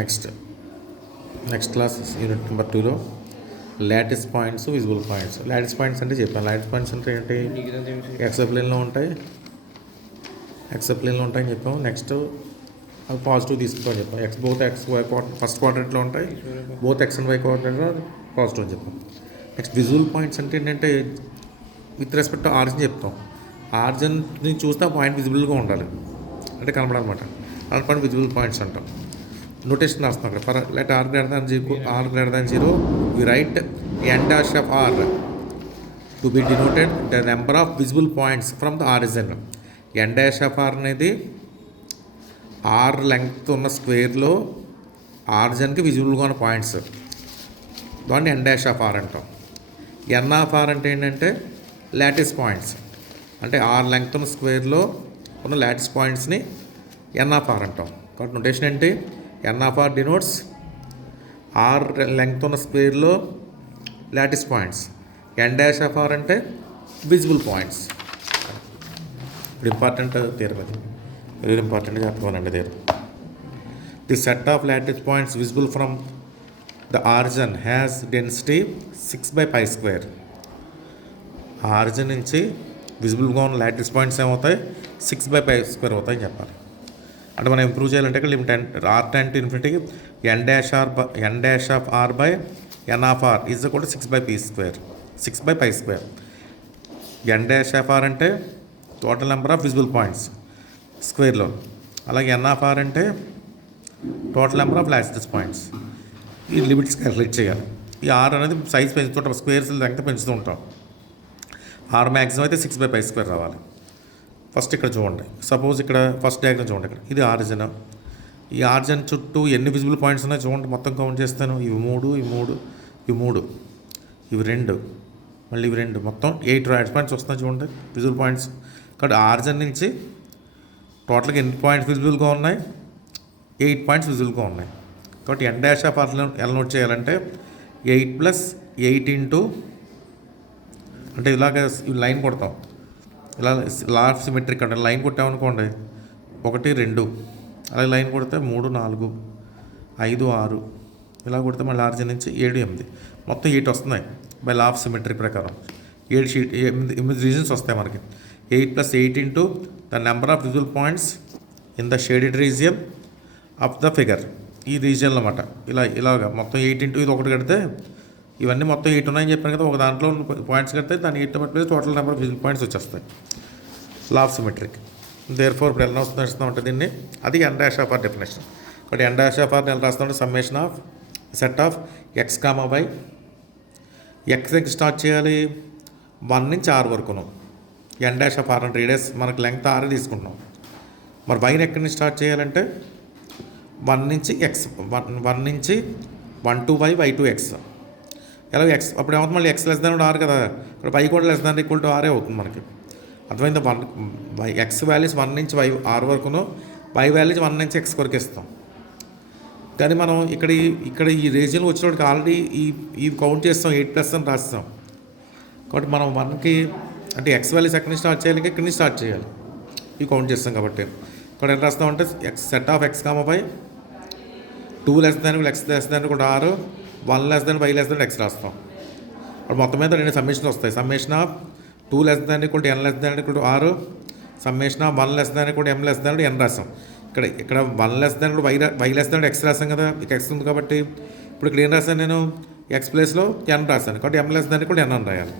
Next class unit number 2లో lattice points, visible points. Lattice points అంటే చెప్పాను. Lattice points అంటే ఏంటి? ఎక్సప్లేన్లో ఉంటాయి అని చెప్పాము. నెక్స్ట్ అది పాజిటివ్ తీసుకోమని చెప్పాం. ఎక్స్ వై ఫస్ట్ క్వాడ్రంట్లో ఉంటాయి, బోత్ ఎక్స్ అండ్ వై క్వాడ్రంట్లో పాజిటివ్ అని చెప్పాం. నెక్స్ట్ విజువల్ పాయింట్స్ అంటే ఏంటంటే విత్ రెస్పెక్ట్ టు ఆరిజిన్ చెప్తాం. ఆరిజిన్ని చూస్తే ఆ పాయింట్ విజిబుల్గా ఉండాలి, అంటే కనపడాలన్నమాట. అలాంటి పాయింట్ విజిబుల్ పాయింట్స్ అంటాం. నోటేషన్ రాస్తాం అక్కడ. For let r greater than zero we write n dash of r to be denoted the number of visible points from the origin. N dash of r అనేది r length ఉన్న స్క్వేర్లో ఆరిజిన్కి విజిబుల్గా ఉన్న points, దాన్ని ఎన్ dash of are అంటాం. ఎన్ of r అంటే ఏంటంటే lattice points, అంటే are length ఉన్న స్క్వేర్లో ఉన్న లాటిస్ పాయింట్స్ని ఎన్ ఆఫ్ ఆర్ అంటాం. కాబట్టి నోటేషన్ ఏంటి? N of r denotes r length ఉన్న స్క్వేర్లో lattice points. N dash of r అంటే విజిబుల్ పాయింట్స్. ఇప్పుడు ఇంపార్టెంట్ థియరీ, అది వెరీ ఇంపార్టెంట్గా చెప్పుకోవాలండి. The set of lattice points visible from the origin has density 6/π². Origin నుంచి విజిబుల్గా ఉన్న లాటిస్ పాయింట్స్ ఏమవుతాయి? 6/π² అవుతాయని చెప్పాలి. అంటే మనం ఇంప్రూవ్ చేయాలంటే ఇక్కడ లిమిట్ ఆర్ టెన్ టు ఇన్ఫినిటీకి n dash of r by n of r is కూడా 6/π². ఎన్ డాష్ ఆఫ్ ఆర్ అంటే total number of visible points స్క్వేర్లో, అలాగే ఎన్ ఆఫ్ ఆర్ అంటే total number of lattice points. ఈ limits calculate చేయాలి. ఈ are అనేది సైజ్ పెంచుతుంటాం, స్క్వేర్స్ లెంగ్త్ పెంచుతూ ఉంటాం. ఆర్ మ్యాక్సిమం అయితే 6/π² రావాలి. ఫస్ట్ ఇక్కడ చూడండి, సపోజ్ ఇక్కడ ఫస్ట్ డయాగ్రామ్ చూడండి. ఇక్కడ ఇది ఆరిజిన్. ఈ ఆరిజిన్ చుట్టూ ఎన్ని విజిబుల్ పాయింట్స్ ఉన్నాయో చూడండి. మొత్తం కౌంట్ చేస్తాను. ఇవి మూడు, ఇవి రెండు, మళ్ళీ ఇవి రెండు, మొత్తం 8 లాటిస్ పాయింట్స్ వస్తున్నాయి చూడండి, విజిబుల్ పాయింట్స్. కాబట్టి ఆరిజిన్ నుంచి టోటల్గా ఎన్ని పాయింట్స్ విజిబుల్గా ఉన్నాయి? 8 పాయింట్స్ విజిబుల్గా ఉన్నాయి. కాబట్టి ఎన్ డాష్ ఆఫ్ ఆర్ ఎలా నోట్ చేయాలంటే 8 + 8 ఇంటూ, అంటే ఇలాగ లైన్ కొడతాం. ఇలా లార్జ్ సిమెట్రిక్ అంటే లైన్ కొట్టామనుకోండి, 1 2, అలాగే లైన్ కొడితే 3 4 5 6, ఇలా కొడితే మళ్ళీ ఆరిజిన్ నుంచి 7 8, మొత్తం 8 వస్తున్నాయి బై లా ఆఫ్ సిమెట్రిక్ ప్రకారం. 8 రీజన్స్ వస్తాయి మనకి. 8 + 8 into the number of visible points in the shaded region of the figure. ఈ రీజియన్లో అన్నమాట. ఇలాగా మొత్తం 8 ఇంటూ ఇది ఒకటి కడితే, ఇవన్నీ మొత్తం 8 ఉన్నాయని చెప్పాను కదా, ఒక దాంట్లో పాయింట్స్ కడితే దాన్ని 8 plus total number of visible points వచ్చేస్తాయి. Law of symmetric. దేర్ఫోర్ ఇప్పుడు ఎలా వస్తుందో ఉంటుంది దీన్ని, అది n dash of r definition. కాబట్టి ఎన్ డాష్ ఆఫ్ ఆర్ ఎలా రాస్తామంటే summation of set of x comma y. X start చేయాలి 1 నుంచి r వరకును. ఎన్ డాష్ ఆఫ్ ఆర్ అంటే రేడియస్ మనకు లెంగ్త్ r తీసుకుంటున్నాం. మరి వైని ఎక్కడి నుంచి స్టార్ట్ చేయాలంటే 1 నుంచి ఎక్స్, 1 నుంచి 1 to y to x. ఎలా ఎక్స్ అప్పుడు ఏమవుతుంది? మళ్ళీ ఎక్స్ లెస్ దాన్ ఆర్ కదా, ఇక్కడ వై కూడా లెస్ దాన్ ఈక్వల్ టు ఆరే అవుతుంది మనకి. అర్థమైందా? ఎక్స్ వాల్యూస్ 1 నుంచి y r వరకును, y వాల్యూస్ 1 నుంచి x వరకు ఇస్తాం. కానీ మనం ఇక్కడ ఈ రీజియన్లో వచ్చినప్పటికి ఆల్రెడీ ఈ కౌంట్ చేస్తాం, 8+ అని రాస్తాం. కాబట్టి మనం 1కి అంటే ఎక్స్ వాల్యూస్ ఎక్కడి నుంచి స్టార్ట్ చేయాలి? ఇక్కడి నుంచి స్టార్ట్ చేయాలి. ఇవి కౌంట్ చేస్తాం కాబట్టి ఇక్కడ ఎంత రాస్తామంటే set of x comma by 2 less than x less than కూడా r, 1 less than y less than x రాస్తాం. అప్పుడు మొత్తం మీద 2 సమ్మేషన్ వస్తాయి. Summation of 2 less than equal to n less than equal to r, summation of 1 less than equal to m less than n రాస్తాం. ఇక్కడ 1 less than y less than x రాస్తాం కదా, ఇక x ఉంది కాబట్టి ఇప్పుడు ఇక్కడ ఏం రాస్తాను నేను? x ప్లేస్లో n రాస్తాను. కాబట్టి m less than equal to n అని రాయాలి.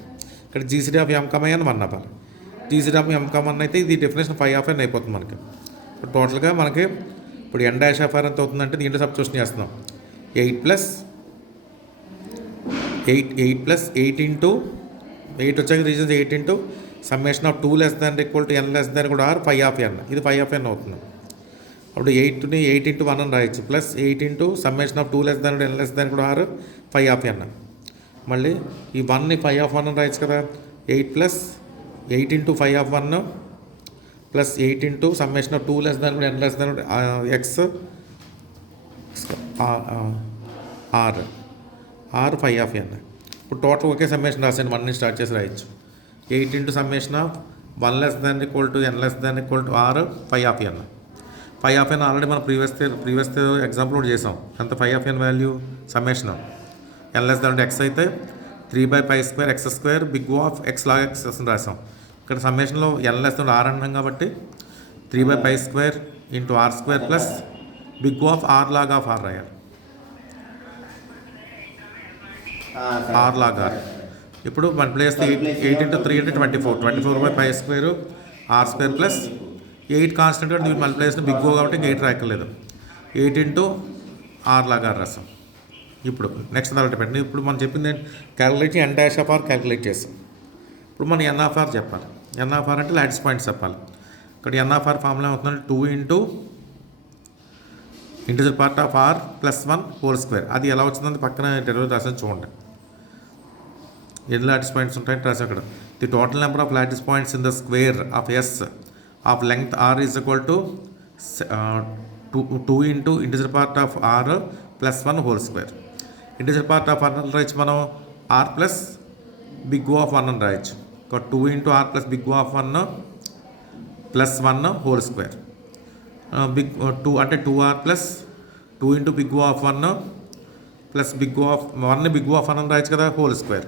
ఇక్కడ GCD of m comma n 1 అవ్వాలి. GCD of m comma n అయితే ఇది డెఫినేషన్ 5 ఆఫ్ n అయిపోతుంది మనకి. టోటల్గా మనకి ఇప్పుడు ఎన్ డాష్ ఆఫ్ ఆర్ ఎంత అవుతుందంటే దీంట్లో సబ్స్టిట్యూషన్ చేస్తున్నాం. 8 + 8 ఇంటూ 8 వచ్చాక reasons 8 into summation of 2 less than equal to n less than కూడా r 5 ఆఫ్ n. ఇది 5 ఆఫ్ n అవుతుంది. అప్పుడు 8ని 8 ఇంటూ 1 అని రాయొచ్చు, plus 8 into summation of 2 less than n less than కూడా r 5 ఆఫ్ n. మళ్ళీ ఈ 1ని 5 ఆఫ్ 1 అని రాయొచ్చు కదా. 8 + 8 into 5 of 1 plus 8 into summation of 2 less than n less than x r 5 of n. ఇప్పుడు టోటల్ ఒకే సమ్మేషన్ రాసాను, 1 నుంచి స్టార్ట్ చేసి రాయొచ్చు. 8 into summation of 1 less than equal to n less than equal to r 5 of n. Phi of n already మనం previous example కూడా చేసాం. ఎంత phi of n value summation n less దాంట్లో ఎక్స్ అయితే 3/π² x² big O of x log x అని రాసాం. ఇక్కడ సమ్మేషన్లో ఎన్ less దాంట్లో ఆర్ అంటున్నాం కాబట్టి 3/π² into r² plus big O of r log of r రాయాలి. R log r. ఇప్పుడు మన ప్లేస్ 8 ఇంటూ 3 అంటే 24/π² r² ప్లస్ 8 కాన్స్టెంట్ కూడా దీన్ని మళ్ళీ ప్లేస్ బిగ్ O కాబట్టి 8 రాయక్కర్లేదు. 8 ఇంటూ ఆర్ లాగ్ ఆర్ రాసాం. ఇప్పుడు నెక్స్ట్ దాంట్లో పెట్టండి. ఇప్పుడు మనం చెప్పింది calculate n dash of r calculate చేస్తాం. ఇప్పుడు మనం ఎన్ ఆఫ్ ఆర్ చెప్పాలి. ఎన్ ఆఫ్ ఆర్ అంటే లాటిస్ పాయింట్స్ చెప్పాలి. ఇక్కడ ఎన్ ఆఫ్ ఆర్ ఫార్ములా అవుతుందంటే 2 into integer part of r plus 1 whole square. అది ఎలా వచ్చిందని పక్కన డెలివరీ రాసాను చూడండి. ఎన్ని లాటిస్ పాయింట్స్ ఉంటాయంటే రాసి అక్కడ the total number of lattice points in the square of s of length r is equal to 2 into integer part of r plus 1 whole square. Integer part of r రాయొచ్చు మనం r plus big O of 1 అని రాయొచ్చు. 2 into r plus big O of 1 plus 1 whole square. Big 2 అంటే 2r plus 2 into big O of 1 plus big O of 1 big O of 1 అని రాయొచ్చు కదా whole square.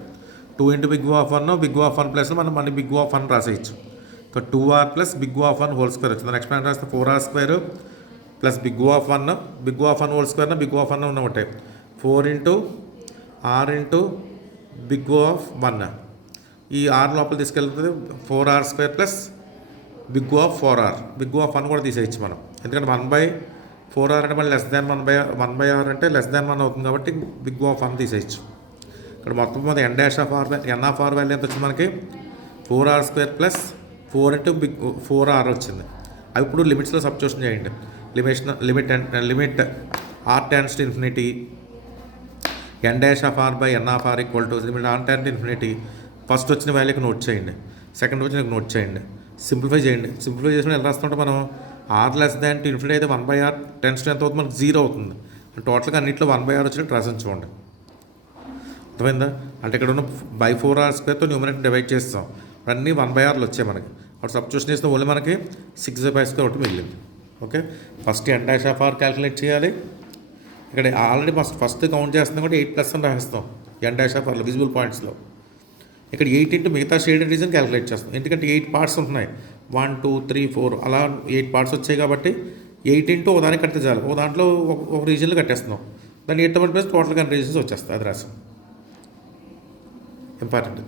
2 into big O of 1 big O of 1 plus మనం మళ్ళీ big O of 1 రాసేయచ్చు. 2r plus big O of 1 whole square వచ్చింది. Next point రాస్తే 4r² plus big O of 1 big O of 1 whole square big O of 1 ఉన్న ఒకటే 4 into r into big O of 1. ఈ are లోపల తీసుకెళ్తుంది 4r² plus big O of 4r. Big O of 1 కూడా తీసేయచ్చు మనం. ఎందుకంటే 1/4r అంటే మళ్ళీ లెస్ దాన్ 1/r అంటే లెస్ దాన్ 1 అవుతుంది కాబట్టి బిగ్ O ఆఫ్ 1 తీసేయచ్చు. ఇక్కడ మొత్తం మీద n dash of r n of r value ఎంత వచ్చింది మనకి 4r² plus 4 into big 4r వచ్చింది. అవి ఇప్పుడు లిమిట్స్లో సబ్స్టిట్యూషన్ చేయండి. Limit r tends to infinity n dash of r by n of r equal to limit r tends to infinity. First వచ్చిన వాల్యూకి నోట్ చేయండి, సెకండ్ వచ్చిన నోట్ చేయండి, సింప్లిఫై చేయండి. సింప్లిఫై చేసిన ఎలా రాస్తుంటే మనం r less than to infinity అయితే 1/r టెన్స్ టు ఎంత అవుతుంది మనకు 0 అవుతుంది. టోటల్గా అన్నింటిలో 1/r వచ్చినట్టు రాసి చూడండి. అర్థమైందా? అంటే ఇక్కడ ఉన్న బై 4r² న్యూమరేటర్ డివైడ్ చేస్తాం. అన్నీ 1/rలు వచ్చాయి మనకి. అప్పుడు సబ్స్టిట్యూషన్ చేస్తే ఓన్లీ మనకి 6/π² ఒకటి మిగిలింది. Okay, first n dash of r calculate చేయాలి. ఇక్కడ ఆల్రెడీ ఫస్ట్ కౌంట్ చేస్తున్నాం కాబట్టి 8+ అని రాస్తాం ఎన్ డాష్ ఆఫ్ ఆర్లో విజిబుల్ పాయింట్స్లో. ఇక్కడ 8 ఇంటూ మిగతా షేడెడ్ రీజన్ క్యాలిక్యులేట్ చేస్తాం. ఎందుకంటే 8 పార్ట్స్ ఉంటున్నాయి, 1 2 3 4 అలా 8 పార్ట్స్ వచ్చాయి కాబట్టి 8 ఇంటూ ఒక దానికి కడితే చాలు. ఒక దాంట్లో ఒక రీజన్లో కట్టేస్తున్నాం. దాన్ని 8 ప్లస్ టోటల్గా రీజన్స్ వచ్చేస్తాయి. అది రాసాం. ఇంపార్టెంట్.